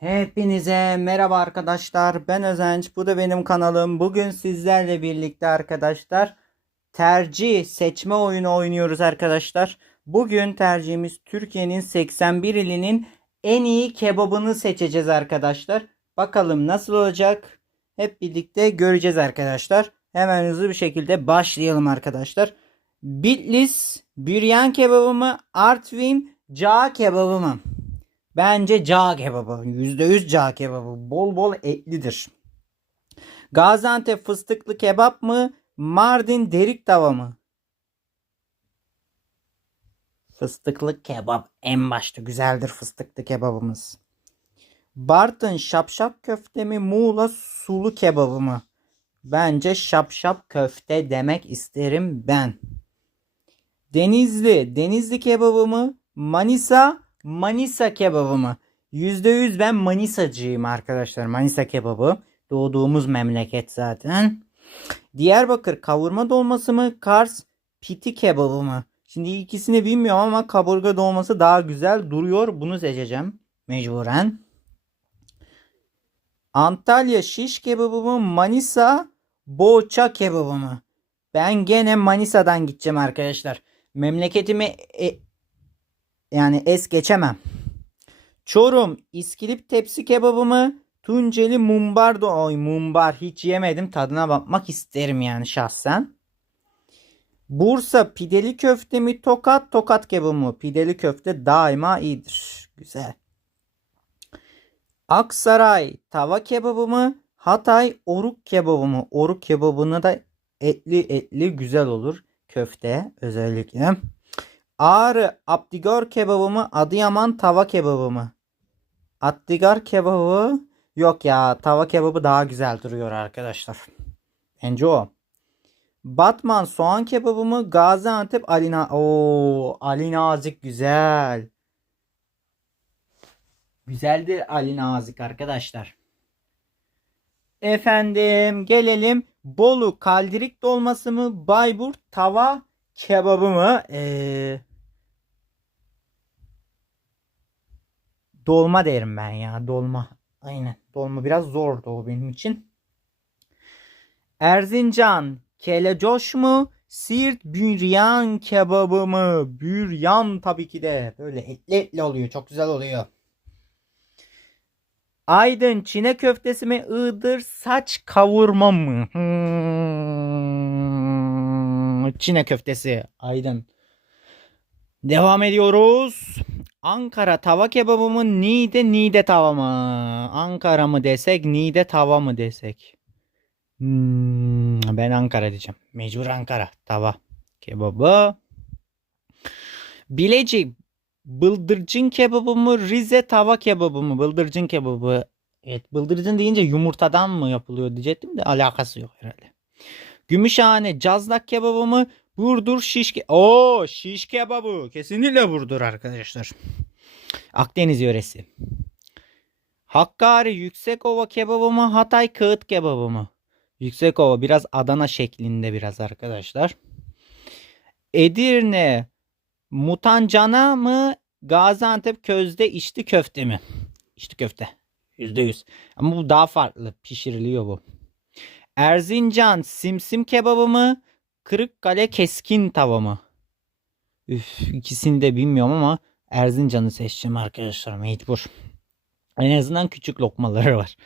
Hepinize merhaba arkadaşlar. Ben Özenç. Bu da benim kanalım. Bugün sizlerle birlikte arkadaşlar tercih seçme oyunu oynuyoruz arkadaşlar. Bugün tercihimiz Türkiye'nin 81 ilinin en iyi kebabını seçeceğiz arkadaşlar. Bakalım nasıl olacak? Hep birlikte göreceğiz arkadaşlar. Hemen hızlı bir şekilde başlayalım arkadaşlar. Bitlis büryan kebabı mı? Artvin cağ kebabı mı? Bence cağ kebabı. %100 cağ kebabı. Bol bol etlidir. Gaziantep fıstıklı kebap mı? Mardin derik tava mı? Fıstıklı kebap en başta güzeldir fıstıklı kebabımız. Bartın şapşap köfte mi? Muğla sulu kebabı mı? Bence şapşap köfte demek isterim ben. Denizli, Denizli kebabı mı? Manisa, Manisa kebabı mı? %100 ben Manisacıyım arkadaşlar. Manisa kebabı. Doğduğumuz memleket zaten. Diyarbakır kavurma dolması mı? Kars piti kebabı mı? Şimdi ikisini bilmiyorum ama kaburga dolması daha güzel duruyor. Bunu seçeceğim mecburen. Antalya şiş kebabı mı? Manisa boğaça kebabı mı? Ben gene Manisa'dan gideceğim arkadaşlar. Memleketimi e- yani es geçemem. Çorum İskilip tepsi kebabı mı? Tunceli mumbar da oy mumbar hiç yemedim tadına bakmak isterim yani şahsen. Bursa pideli köfte mi tokat tokat kebabı mı? Pideli köfte daima iyidir. Güzel. Aksaray tava kebabı mı? Hatay oruk kebabı mı? Oruk kebabını da etli etli güzel olur. Köfte özellikle. Ağrı Abdigar kebabı mı? Adıyaman tava kebabı mı? Abdigar kebabı yok ya tava kebabı daha güzel duruyor arkadaşlar. Bence o. Batman soğan kebabı mı? Gaziantep Ali Na Oo, Ali Nazik güzel. Güzeldir Ali Nazik arkadaşlar. Efendim gelelim Bolu kaldirik dolması mı? Bayburt tava kebabı mı? Ee, dolma derim ben ya dolma. Aynen dolma biraz zordu o benim için. Erzincan kelecoş mu? Siirt büryan kebabı mı? Büryan tabii ki de. Böyle etli etli oluyor. Çok güzel oluyor. Aydın Çine köftesi mi? Iğdır saç kavurma mı? Hmm, Çine köftesi. Aydın. Devam ediyoruz. Ankara tava kebabı mı? Niğde Niğde tava mı? Ankara mı desek Niğde tava mı desek? Hmm, ben Ankara diyeceğim. Mecbur Ankara tava kebabı. Bilecik bıldırcın kebabı mı? Rize tava kebabı mı? Bıldırcın kebabı. Evet bıldırcın deyince yumurtadan mı yapılıyor diyecektim de alakası yok herhalde. Gümüşhane cazlak kebabı mı? Burdur şiş ke Oo şiş kebabı. Kesinlikle Burdur arkadaşlar. Akdeniz yöresi. Hakkari Yüksekova kebabı mı? Hatay kağıt kebabı mı? Yüksekova biraz Adana şeklinde biraz arkadaşlar. Edirne Mutancana mı? Gaziantep közde içli köfte mi? İçli köfte. %100. Ama bu daha farklı. Pişiriliyor bu. Erzincan simsim kebabı mı? Kırıkkale keskin tava mı? Üf, ikisini de bilmiyorum ama Erzincan'ı seçeceğim arkadaşlar mecbur. En azından küçük lokmaları var.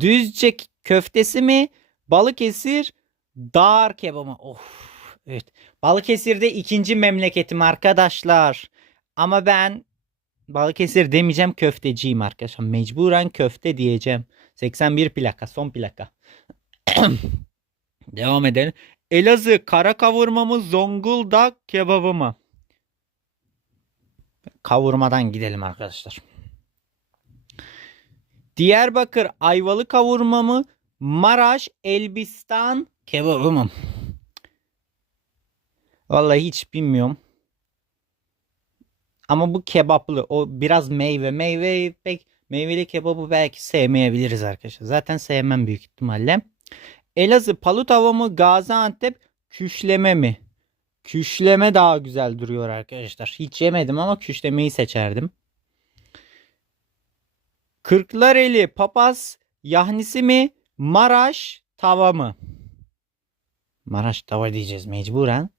Düzce köftesi mi? Balıkesir dar kebabı? Of. Evet. Balıkesir'de ikinci memleketim arkadaşlar. Ama ben Balıkesir demeyeceğim köfteciyim arkadaşlar. Mecburen köfte diyeceğim. 81 plaka son plaka. Devam edelim. Elazığ kara kavurma mı Zonguldak kebabı mı? Kavurmadan gidelim arkadaşlar. Diyarbakır ayvalı kavurma mı? Maraş Elbistan kebabı mı? Vallahi hiç bilmiyorum. Ama bu kebaplı. O biraz meyve. Meyve pek meyveli kebabı belki sevmeyebiliriz arkadaşlar. Zaten sevmem büyük ihtimalle. Elazığ palut hava mı? Gaziantep küşleme mi? Küşleme daha güzel duruyor arkadaşlar. Hiç yemedim ama küşlemeyi seçerdim. Kırklareli papaz yahnisi mi? Maraş tava mı? Maraş tava diyeceğiz mecburen.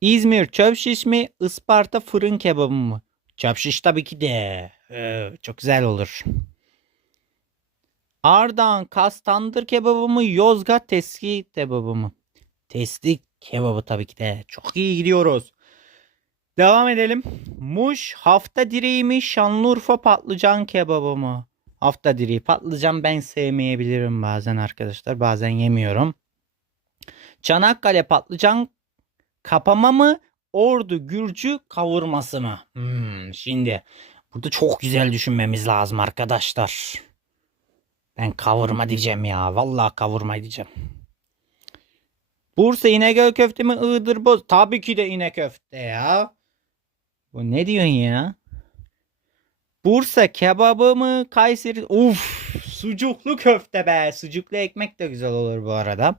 İzmir çöp şiş mi? Isparta fırın kebabı mı? Çöp tabii ki de. Ee, çok güzel olur. Ardahan kas tandır kebabı mı? Yozgat teski kebabı mı? Testi kebabı tabii ki de. Çok iyi gidiyoruz. Devam edelim. Muş hafta direği mi? Şanlıurfa patlıcan kebabı mı? Hafta direği. Patlıcan ben sevmeyebilirim bazen arkadaşlar. Bazen yemiyorum. Çanakkale patlıcan kapama mı? Ordu Gürcü kavurması mı? Hmm, şimdi burada çok güzel düşünmemiz lazım arkadaşlar. Ben kavurma diyeceğim ya. Vallahi kavurma diyeceğim. Bursa İnegöl köfte mi? Iğdır boz. Tabii ki de İne köfte ya. Bu ne diyorsun ya? Bursa kebabı mı? Kayseri. Uf, sucuklu köfte be. Sucuklu ekmek de güzel olur bu arada.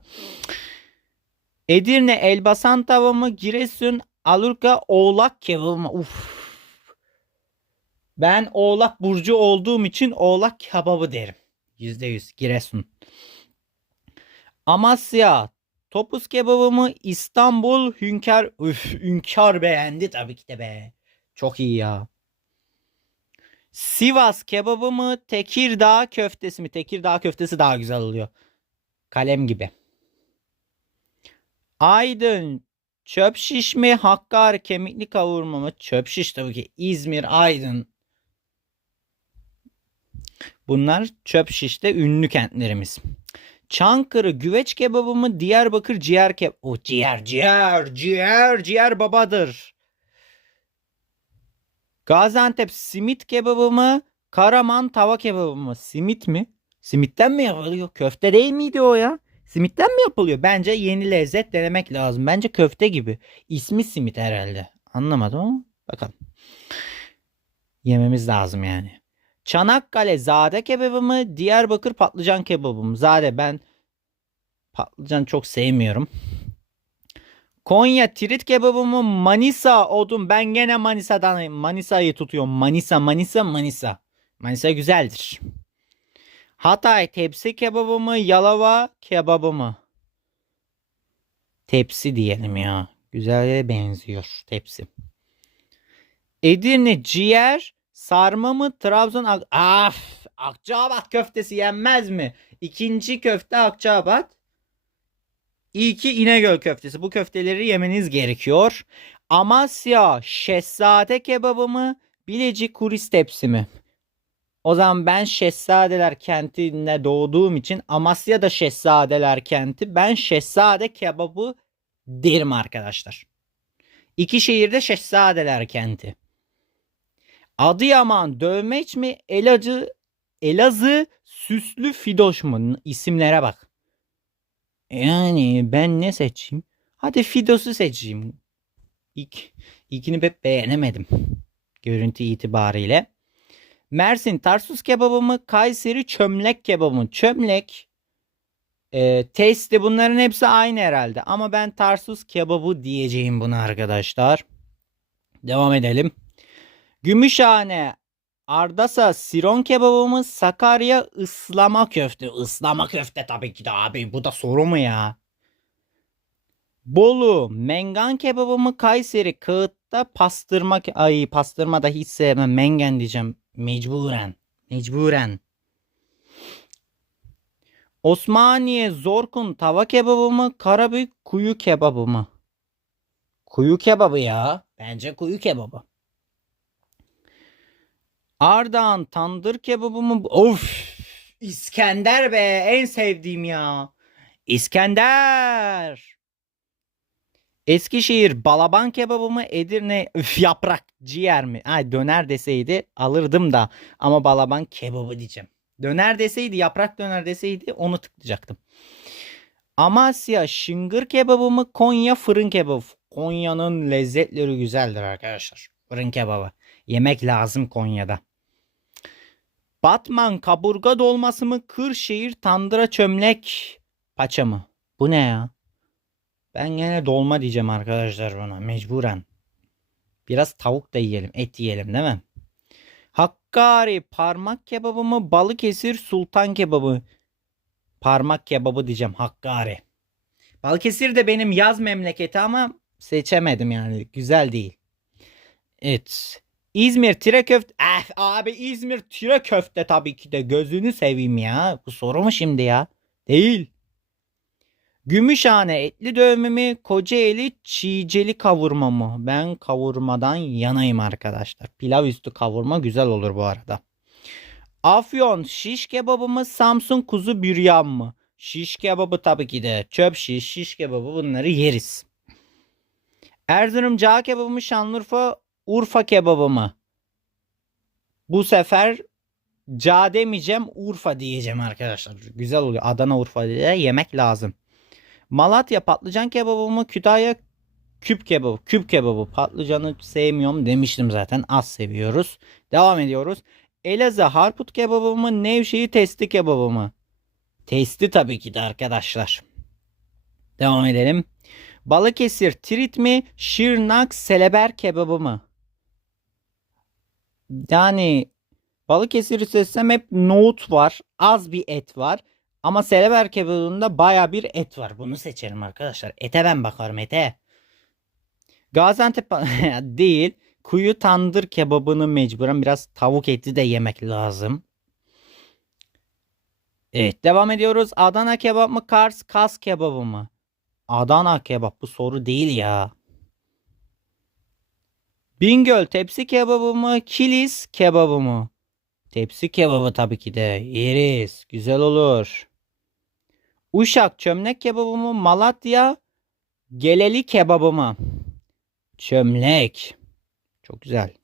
Edirne Elbasan tava mı? Giresun Alurka oğlak kebabı mı? Uf. Ben oğlak burcu olduğum için oğlak kebabı derim. %100 Giresun. Amasya Topuz kebabı mı? İstanbul Hünkar. Üf, Hünkar beğendi tabii ki de be. Çok iyi ya. Sivas kebabı mı? Tekirdağ köftesi mi? Tekirdağ köftesi daha güzel oluyor. Kalem gibi. Aydın çöp şiş mi? Hakkari kemikli kavurma mı? Çöp şiş tabii ki. İzmir, Aydın. Bunlar çöp şişte ünlü kentlerimiz. Çankırı güveç kebabı mı? Diyarbakır ciğer kebabı. O ciğer, ciğer, ciğer, ciğer babadır. Gaziantep simit kebabı mı? Karaman tava kebabı mı? Simit mi? Simitten mi yapılıyor? Köfte değil miydi o ya? Simitten mi yapılıyor? Bence yeni lezzet denemek lazım. Bence köfte gibi. İsmi simit herhalde. Anlamadım ama bakalım. Yememiz lazım yani. Çanakkale zade kebabı mı? Diyarbakır patlıcan kebabı mı? Zade ben patlıcan çok sevmiyorum. Konya tirit kebabı mı? Manisa odun. Ben gene Manisa'dan Manisa'yı tutuyorum. Manisa, Manisa, Manisa. Manisa güzeldir. Hatay tepsi kebabı mı? Yalova kebabı mı? Tepsi diyelim ya. Güzele benziyor tepsi. Edirne ciğer sarma mı? Trabzon Ak Af, Akçaabat köftesi yenmez mi? İkinci köfte Akçaabat. İlki İnegöl köftesi. Bu köfteleri yemeniz gerekiyor. Amasya Şehzade kebabı mı? Bilecik kuris tepsi mi? O zaman ben Şehzadeler kentinde doğduğum için Amasya da Şehzadeler kenti. Ben Şehzade kebabı derim arkadaşlar. İki şehirde Şehzadeler kenti. Adıyaman Dövmeç mi? Elazığ, Elazığ Süslü Fidoş mu? İsimlere bak. Yani ben ne seçeyim? Hadi Fidos'u seçeyim. İlk, ilkini pek beğenemedim. Görüntü itibariyle. Mersin Tarsus kebabı mı? Kayseri çömlek kebabı mı? Çömlek e, testi bunların hepsi aynı herhalde. Ama ben Tarsus kebabı diyeceğim buna arkadaşlar. Devam edelim. Gümüşhane Ardasa Siron kebabı mı? Sakarya ıslama köfte. Islama köfte tabii ki de abi. Bu da soru mu ya? Bolu mengan kebabı mı? Kayseri Kağıt'ta pastırma. Ay pastırma da hiç sevmem. Mengen diyeceğim. Mecburen. Mecburen. Osmaniye Zorkun tava kebabı mı? Karabük kuyu kebabı mı? Kuyu kebabı ya. Bence kuyu kebabı. Ardahan tandır kebabı mı? Of! İskender be en sevdiğim ya. İskender. Eskişehir balaban kebabı mı? Edirne üf, yaprak ciğer mi? Ay döner deseydi alırdım da ama balaban kebabı diyeceğim. Döner deseydi yaprak döner deseydi onu tıklayacaktım. Amasya şıngır kebabı mı? Konya fırın kebabı. Konya'nın lezzetleri güzeldir arkadaşlar. Fırın kebabı. Yemek lazım Konya'da. Batman kaburga dolması mı? Kırşehir tandıra çömlek paça mı? Bu ne ya? Ben gene dolma diyeceğim arkadaşlar buna mecburen. Biraz tavuk da yiyelim, et yiyelim değil mi? Hakkari parmak kebabı mı? Balıkesir sultan kebabı. Parmak kebabı diyeceğim Hakkari. Balıkesir de benim yaz memleketi ama seçemedim yani. Güzel değil. Evet. İzmir tire köfte. Eh abi İzmir tire köfte tabii ki de. Gözünü seveyim ya. Bu soru mu şimdi ya? Değil. Gümüşhane etli dövme mi? Kocaeli çiğceli kavurma mı? Ben kavurmadan yanayım arkadaşlar. Pilav üstü kavurma güzel olur bu arada. Afyon şiş kebabı mı? Samsun kuzu büryan mı? Şiş kebabı tabii ki de. Çöp şiş, şiş kebabı bunları yeriz. Erzurum cağ kebabı mı? Şanlıurfa Urfa kebabı mı? Bu sefer cağ demeyeceğim Urfa diyeceğim arkadaşlar. Güzel oluyor. Adana Urfa diye yemek lazım. Malatya patlıcan kebabı mı? Kütahya küp kebabı. Küp kebabı. Patlıcanı sevmiyorum demiştim zaten. Az seviyoruz. Devam ediyoruz. Elazığ harput kebabı mı? Nevşehir testi kebabı mı? Testi tabii ki de arkadaşlar. Devam edelim. Balıkesir trit mi? Şırnak seleber kebabı mı? Yani Balıkesir'i seçsem hep nohut var. Az bir et var. Ama seleber kebabında baya bir et var. Bunu seçelim arkadaşlar. Ete ben bakarım ete. Gaziantep değil. Kuyu tandır kebabını mecburen biraz tavuk eti de yemek lazım. Evet devam ediyoruz. Adana kebap mı Kars kas kebabı mı? Adana kebap bu soru değil ya. Bingöl tepsi kebabı mı Kilis kebabı mı? Tepsi kebabı tabii ki de yeriz. Güzel olur. Uşak çömlek kebabı mı? Malatya geleli kebabı mı? Çömlek. Çok güzel.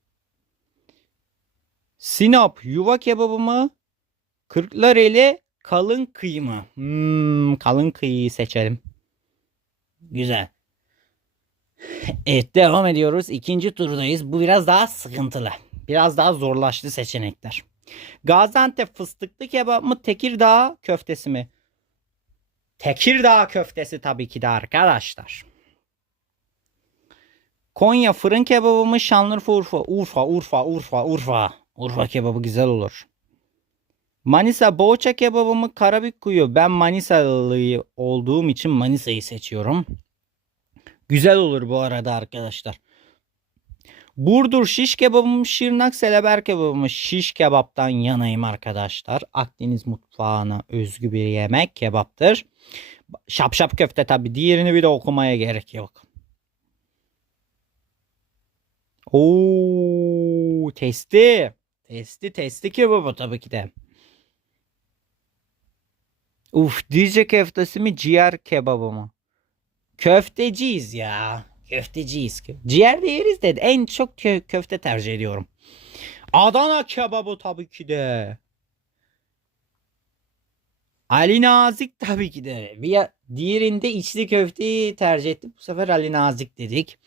Sinop yuva kebabı mı? Kırklareli kalın kıyma. Hmm, kalın kıyıyı seçelim. Güzel. Evet devam ediyoruz. İkinci turdayız. Bu biraz daha sıkıntılı. Biraz daha zorlaştı seçenekler. Gaziantep fıstıklı kebap mı? Tekirdağ köftesi mi? Tekirdağ köftesi tabii ki de arkadaşlar. Konya fırın kebabı mı? Şanlıurfa Urfa. Urfa, Urfa, Urfa, Urfa. Urfa kebabı güzel olur. Manisa boğaça kebabı mı? Karabük kuyu. Ben Manisalı olduğum için Manisa'yı seçiyorum. Güzel olur bu arada arkadaşlar. Burdur şiş kebabı mı? Şırnak seleber kebabı mı? Şiş kebaptan yanayım arkadaşlar. Akdeniz mutfağına özgü bir yemek kebaptır. Şapşap köfte tabi. Diğerini bir de okumaya gerek yok. Oo, testi. Testi testi kebabı tabii ki de. Uf, Dicle köftesi mi ciğer kebabı mı? Köfteciyiz ya. Köfteciyiz. Ciğer de yeriz de en çok kö- köfte tercih ediyorum. Adana kebabı tabii ki de. Ali Nazik tabii ki de. Bir diğerinde içli köfteyi tercih ettik. Bu sefer Ali Nazik dedik.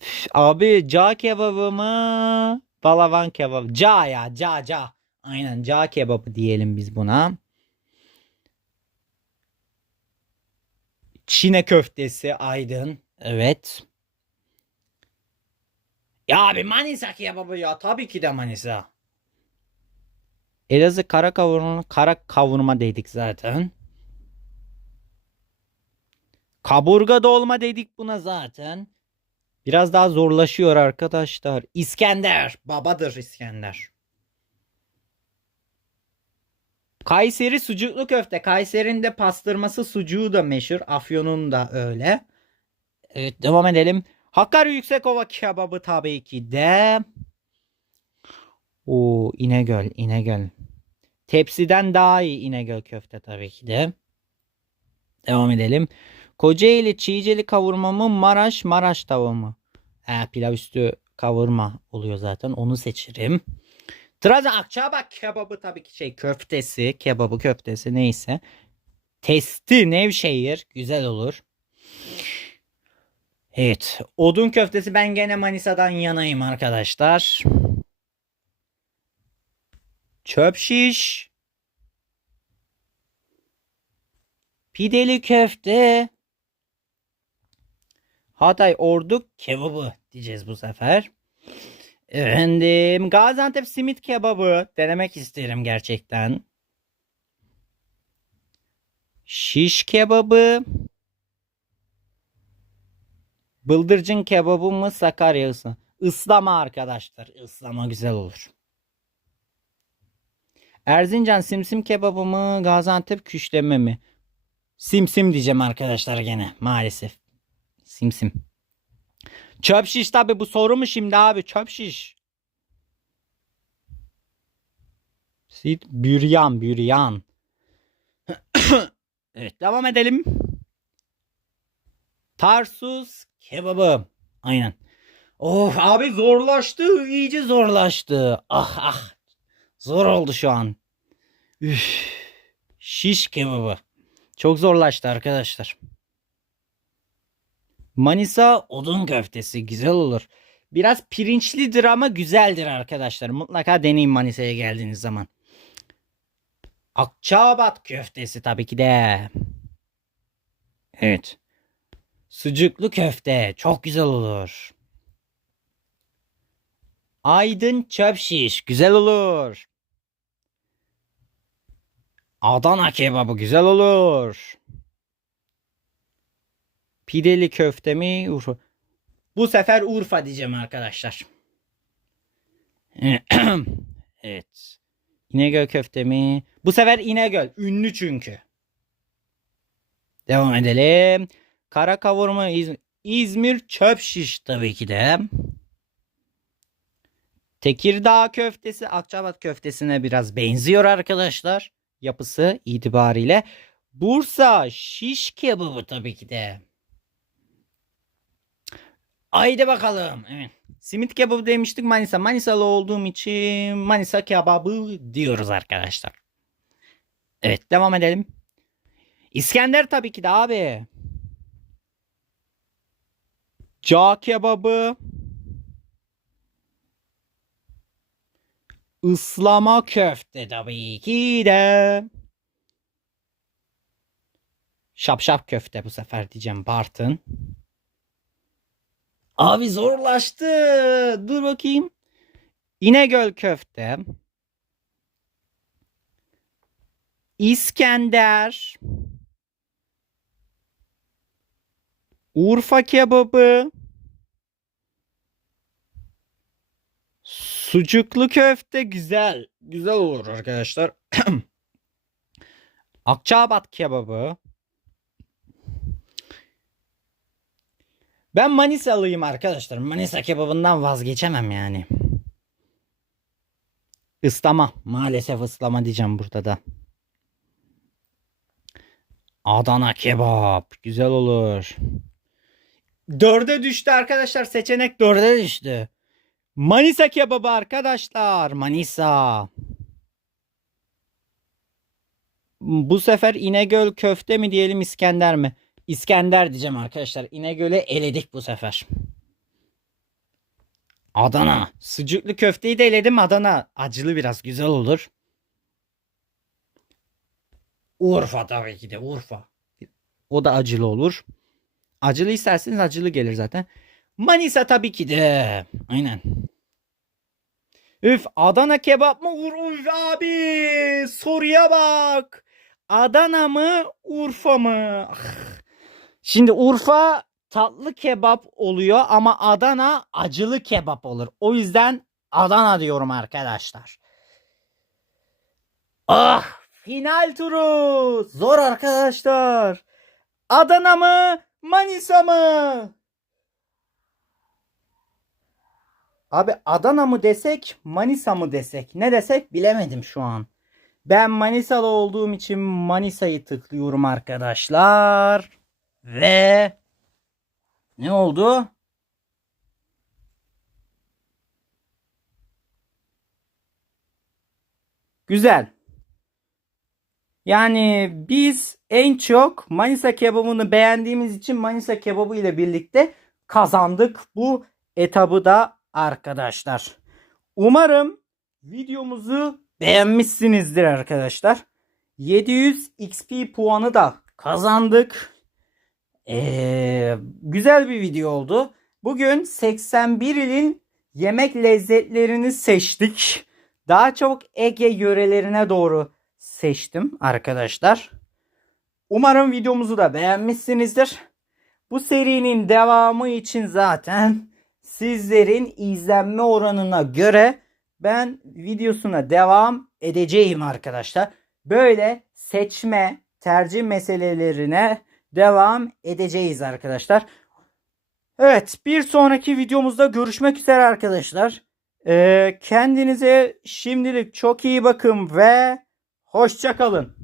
Üf, Abi ca kebabı mı? Balaban kebabı. Ca ya ca ca. Aynen ca kebabı diyelim biz buna. Çine köftesi Aydın. Evet. Ya abi Manisa kebabı ya. Tabii ki de Manisa. Elazığ kara kavurma, kara kavurma dedik zaten. Kaburga dolma dedik buna zaten. Biraz daha zorlaşıyor arkadaşlar. İskender. Babadır İskender. Kayseri sucuklu köfte. Kayseri'nin de pastırması sucuğu da meşhur. Afyon'un da öyle. Evet devam edelim. Hakkari Yüksekova kebabı tabii ki de. O İnegöl, İnegöl. Tepsiden daha iyi İnegöl köfte tabii ki de. Devam edelim. Kocaeli çiğceli kavurma mı? Maraş, Maraş tava mı? He, pilav üstü kavurma oluyor zaten. Onu seçerim. Trabzon Akçabat kebabı tabii ki şey köftesi, kebabı köftesi neyse. Testi Nevşehir güzel olur. Evet, odun köftesi ben gene Manisa'dan yanayım arkadaşlar. Çöp şiş. Pideli köfte. Hatay Orduk kebabı diyeceğiz bu sefer. Efendim Gaziantep simit kebabı denemek isterim gerçekten. Şiş kebabı. Bıldırcın kebabı mı Sakarya ıslama? Islama arkadaşlar. Islama güzel olur. Erzincan simsim kebabı mı Gaziantep küşleme mi? Simsim diyeceğim arkadaşlar gene maalesef. Simsim. Çöp şiş tabi bu soru mu şimdi abi çöp şiş. Sid büryan büryan. evet devam edelim. Tarsus kebabı. Aynen. Of abi zorlaştı. iyice zorlaştı. Ah ah. Zor oldu şu an. Üf. Şiş kebabı. Çok zorlaştı arkadaşlar. Manisa odun köftesi güzel olur. Biraz pirinçlidir ama güzeldir arkadaşlar. Mutlaka deneyin Manisa'ya geldiğiniz zaman. Akçabat köftesi tabii ki de. Evet. Sucuklu köfte çok güzel olur. Aydın çöp şiş güzel olur. Adana kebabı güzel olur. Pideli köfte mi Urfa? Bu sefer Urfa diyeceğim arkadaşlar. evet. İnegöl köfte mi? Bu sefer İnegöl. Ünlü çünkü. Devam edelim. Kara kavurma İzmir, İzmir çöp şiş tabii ki de. Tekirdağ köftesi Akçabat köftesine biraz benziyor arkadaşlar. Yapısı itibariyle. Bursa şiş kebabı tabii ki de. Haydi bakalım. Evet. Simit kebabı demiştik Manisa. Manisalı olduğum için Manisa kebabı diyoruz arkadaşlar. Evet devam edelim. İskender tabii ki de abi. Cağ kebabı. Islama köfte tabii ki de. Şapşap köfte bu sefer diyeceğim Bartın. Abi zorlaştı. Dur bakayım. İnegöl köfte. İskender. Urfa kebabı. Sucuklu köfte güzel. Güzel olur arkadaşlar. Akçaabat kebabı. Ben Manisalıyım arkadaşlar. Manisa kebabından vazgeçemem yani. Islama. Maalesef ıslama diyeceğim burada da. Adana kebap. Güzel olur. Dörde düştü arkadaşlar. Seçenek dörde düştü. Manisa kebabı arkadaşlar. Manisa. Bu sefer İnegöl köfte mi diyelim İskender mi? İskender diyeceğim arkadaşlar. İnegöl'ü eledik bu sefer. Adana. Sucuklu köfteyi de eledim. Adana. Acılı biraz güzel olur. Urfa tabii ki de Urfa. O da acılı olur. Acılı isterseniz acılı gelir zaten. Manisa tabii ki de. Aynen. Üf Adana kebap mı? Ur Üf abi soruya bak. Adana mı Urfa mı? Ah. Şimdi Urfa tatlı kebap oluyor ama Adana acılı kebap olur. O yüzden Adana diyorum arkadaşlar. Ah final turu. Zor arkadaşlar. Adana mı Manisa mı? Abi Adana mı desek Manisa mı desek ne desek bilemedim şu an. Ben Manisalı olduğum için Manisa'yı tıklıyorum arkadaşlar. Ve ne oldu? Güzel. Yani biz en çok Manisa kebabını beğendiğimiz için Manisa kebabı ile birlikte kazandık bu etabı da arkadaşlar. Umarım videomuzu beğenmişsinizdir arkadaşlar. 700 XP puanı da kazandık. Ee, güzel bir video oldu. Bugün 81 ilin yemek lezzetlerini seçtik. Daha çok Ege yörelerine doğru seçtim arkadaşlar. Umarım videomuzu da beğenmişsinizdir. Bu serinin devamı için zaten sizlerin izlenme oranına göre ben videosuna devam edeceğim arkadaşlar. Böyle seçme, tercih meselelerine devam edeceğiz arkadaşlar. Evet bir sonraki videomuzda görüşmek üzere arkadaşlar. Ee, kendinize şimdilik çok iyi bakın ve hoşçakalın.